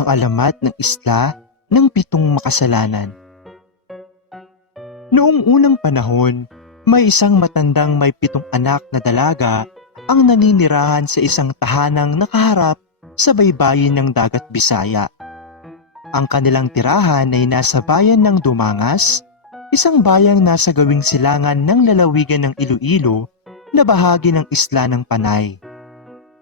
ang alamat ng isla ng pitong makasalanan. Noong unang panahon, may isang matandang may pitong anak na dalaga ang naninirahan sa isang tahanang nakaharap sa baybayin ng dagat Bisaya. Ang kanilang tirahan ay nasa bayan ng Dumangas, isang bayang nasa gawing silangan ng lalawigan ng Iloilo na bahagi ng isla ng Panay.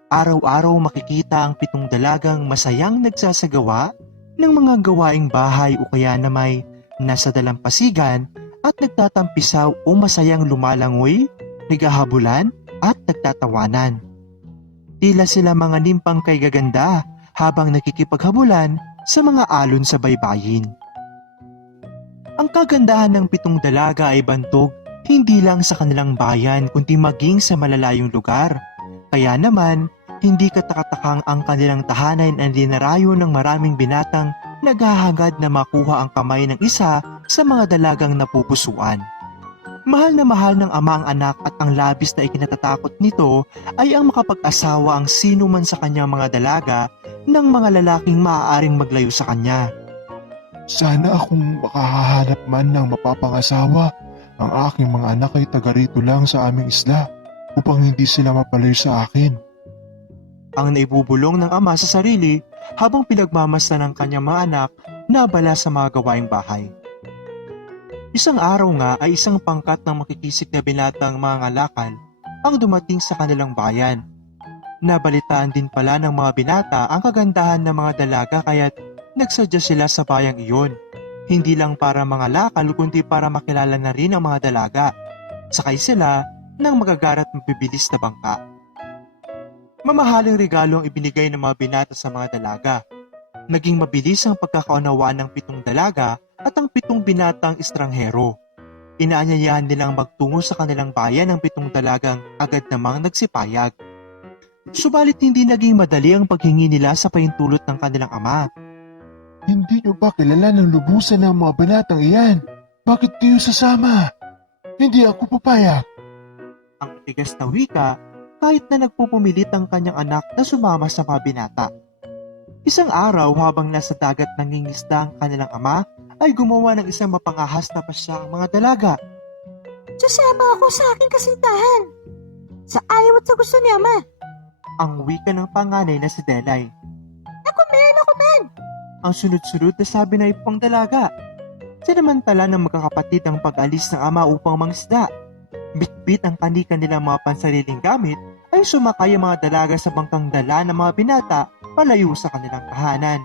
Araw-araw makikita ang pitong dalagang masayang nagsasagawa ng mga gawaing bahay o kaya na may nasa dalampasigan at nagtatampisaw o masayang lumalangoy, naghahabulan at nagtatawanan. Tila sila mga nimpang kay gaganda habang nakikipaghabulan sa mga alon sa baybayin. Ang kagandahan ng pitong dalaga ay bantog hindi lang sa kanilang bayan kundi maging sa malalayong lugar. Kaya naman, hindi katakatakang ang kanilang tahanan ay dinarayo ng maraming binatang naghahagad na makuha ang kamay ng isa sa mga dalagang napupusuan. Mahal na mahal ng ama ang anak at ang labis na ikinatatakot nito ay ang makapag-asawa ang sino man sa kanyang mga dalaga ng mga lalaking maaaring maglayo sa kanya. Sana akong makahahanap man ng mapapangasawa. Ang aking mga anak ay taga rito lang sa aming isla upang hindi sila mapalayo sa akin. Ang naibubulong ng ama sa sarili habang pinagmamasdan ng kanyang mga anak na abala sa mga gawaing bahay. Isang araw nga ay isang pangkat ng makikisik na binatang mga ngalakal ang dumating sa kanilang bayan. Nabalitaan din pala ng mga binata ang kagandahan ng mga dalaga kaya't nagsadya sila sa bayang iyon. Hindi lang para mga lakal kundi para makilala na rin ang mga dalaga. Sakay sila ng magagarat mabibilis na bangka. Mamahaling regalo ang ibinigay ng mga binata sa mga dalaga. Naging mabilis ang pagkakaunawaan ng pitong dalaga at ang pitong binatang estranghero. Inaanyayahan nilang magtungo sa kanilang bayan ng pitong dalagang agad namang nagsipayag. Subalit hindi naging madali ang paghingi nila sa pahintulot ng kanilang ama. Hindi niyo ba kilala ng lubusan ng mga binatang iyan? Bakit kayo sasama? Hindi ako papayag. Ang tigas na wika kahit na nagpupumilit ang kanyang anak na sumama sa mga binata. Isang araw habang nasa dagat nangingisda ang kanilang ama ay gumawa ng isang mapangahas na pasya ang mga dalaga. Sasama ako sa aking kasintahan. Sa ayaw at sa gusto ni Ama. Ang wika ng panganay na si Delay. Ako men, ako men. Ang sunod-sunod na sabi na ipang dalaga. Sinamantala ng magkakapatid ang pag-alis ng ama upang mangisda. Bitbit ang kanika nilang mga pansariling gamit ay sumakay ang mga dalaga sa bangkang dala ng mga binata palayo sa kanilang tahanan.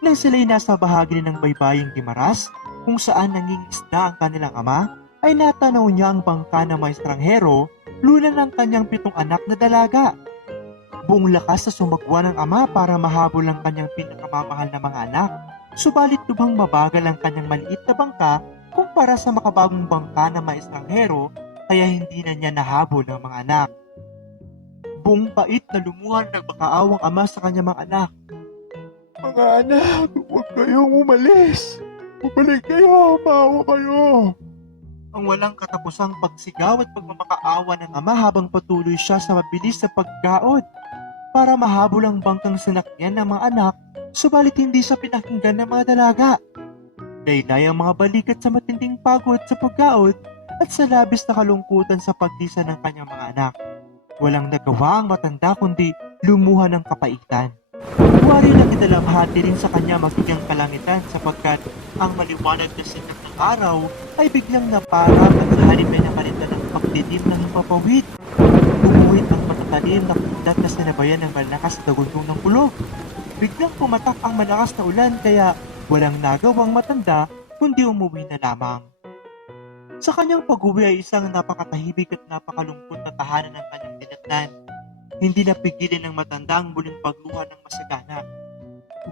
Nang sila'y nasa bahagi ng baybaying Gimaras, kung saan nangingisda ang kanilang ama, ay natanaw niya ang bangka ng mga estranghero, lula ng kanyang pitong anak na dalaga. Buong lakas na sumagwa ng ama para mahabol ang kanyang pinakamamahal na mga anak, subalit lubhang mabagal ang kanyang maliit na bangka kumpara sa makabagong bangka ng mga estranghero, kaya hindi na niya nahabol ang mga anak. Buong pait na lumuhan ng makaawang ama sa kanyang mga anak. Mga anak, huwag kayong umalis. Bumalik kayo, maawa kayo. ang walang katapusang pagsigaw at pagmamakaawa ng ama habang patuloy siya sa mabilis na pagkaod para mahabol ang bangkang sinakyan ng mga anak subalit hindi siya pinakinggan ng mga dalaga. Daylay ang mga balikat sa matinding pagod sa pagkaod at sa labis na kalungkutan sa pagdisa ng kanyang mga anak. Walang nagawa ang matanda kundi lumuha ng kapaitan. Wari na kinalamhati rin sa kanya mabigang kalangitan sapagkat ang maliwanag na sikat ng araw ay biglang naparang at halip ay nakalita ng pagdidim ng papawid. Umuwit ang matatalim na kundat na sinabayan ng malakas na daguntong ng kulog. Biglang pumatak ang malakas na ulan kaya walang nagawang matanda kundi umuwi na lamang. Sa kanyang pag-uwi ay isang napakatahibig at napakalungkot na tahanan ng kanyang dinatnan. Hindi napigilan ng matanda ang muling pagluha ng masagana.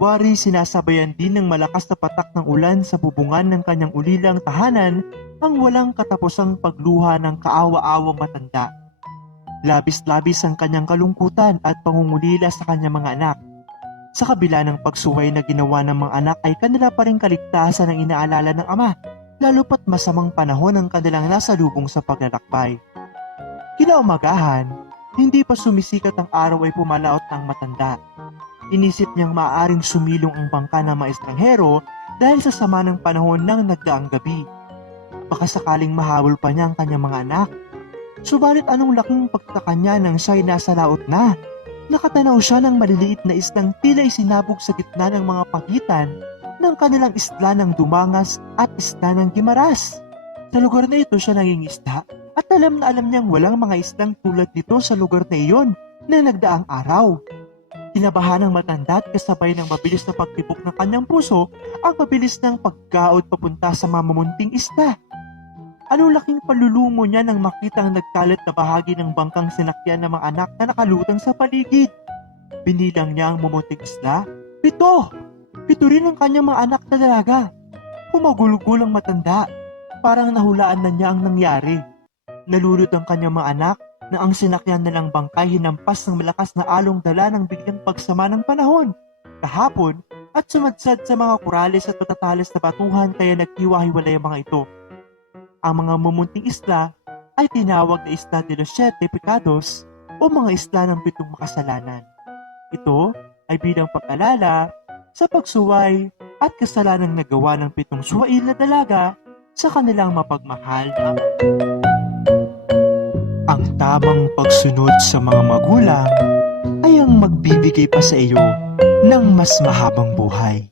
Wari sinasabayan din ng malakas na patak ng ulan sa bubungan ng kanyang ulilang tahanan ang walang katapusang pagluha ng kaawa-awang matanda. Labis-labis ang kanyang kalungkutan at pangungulila sa kanyang mga anak. Sa kabila ng pagsuway na ginawa ng mga anak ay kanila pa rin kaligtasan ang inaalala ng ama, lalo pat masamang panahon ang kanilang nasa lubong sa paglalakbay. Kinaumagahan, hindi pa sumisikat ang araw ay pumalaot ng matanda. Inisip niyang maaaring sumilong ang bangka ng mga estranghero dahil sa sama ng panahon ng nagdaang gabi. Baka sakaling mahabol pa niya ang kanyang mga anak. Subalit anong laking pagtaka niya nang siya'y nasa laot na. Nakatanaw siya ng maliliit na islang tila sinabog sa gitna ng mga pagitan ng kanilang isla ng Dumangas at isla ng Gimaras. Sa lugar na ito siya naging isda at alam na alam niyang walang mga islang tulad nito sa lugar na iyon na nagdaang araw. Kinabahan ng matanda at kasabay ng mabilis na pagtibok ng kanyang puso ang mabilis ng pagkaod papunta sa mamamunting isla. Ano laking palulumo niya nang makita ang nagkalat na bahagi ng bangkang sinakyan ng mga anak na nakalutang sa paligid. Binilang niya ang mamunting isla. Pito! Pito rin ang kanyang mga anak na dalaga. Humagulugol ang matanda. Parang nahulaan na niya ang nangyari. Nalulot ang kanyang mga anak na ang sinakyan nilang bangkay hinampas ng malakas na along dala ng biglang pagsama ng panahon. Kahapon at sumadsad sa mga kurales at matatalas na batuhan kaya naghiwa-hiwalay ang mga ito. Ang mga mumunting isla ay tinawag na isla de los Siete Pecados o mga isla ng pitong makasalanan. Ito ay bilang pag-alala sa pagsuway at kasalanang nagawa ng pitong suwail na dalaga sa kanilang mapagmahal. Ang tamang pagsunod sa mga magulang ay ang magbibigay pa sa iyo ng mas mahabang buhay.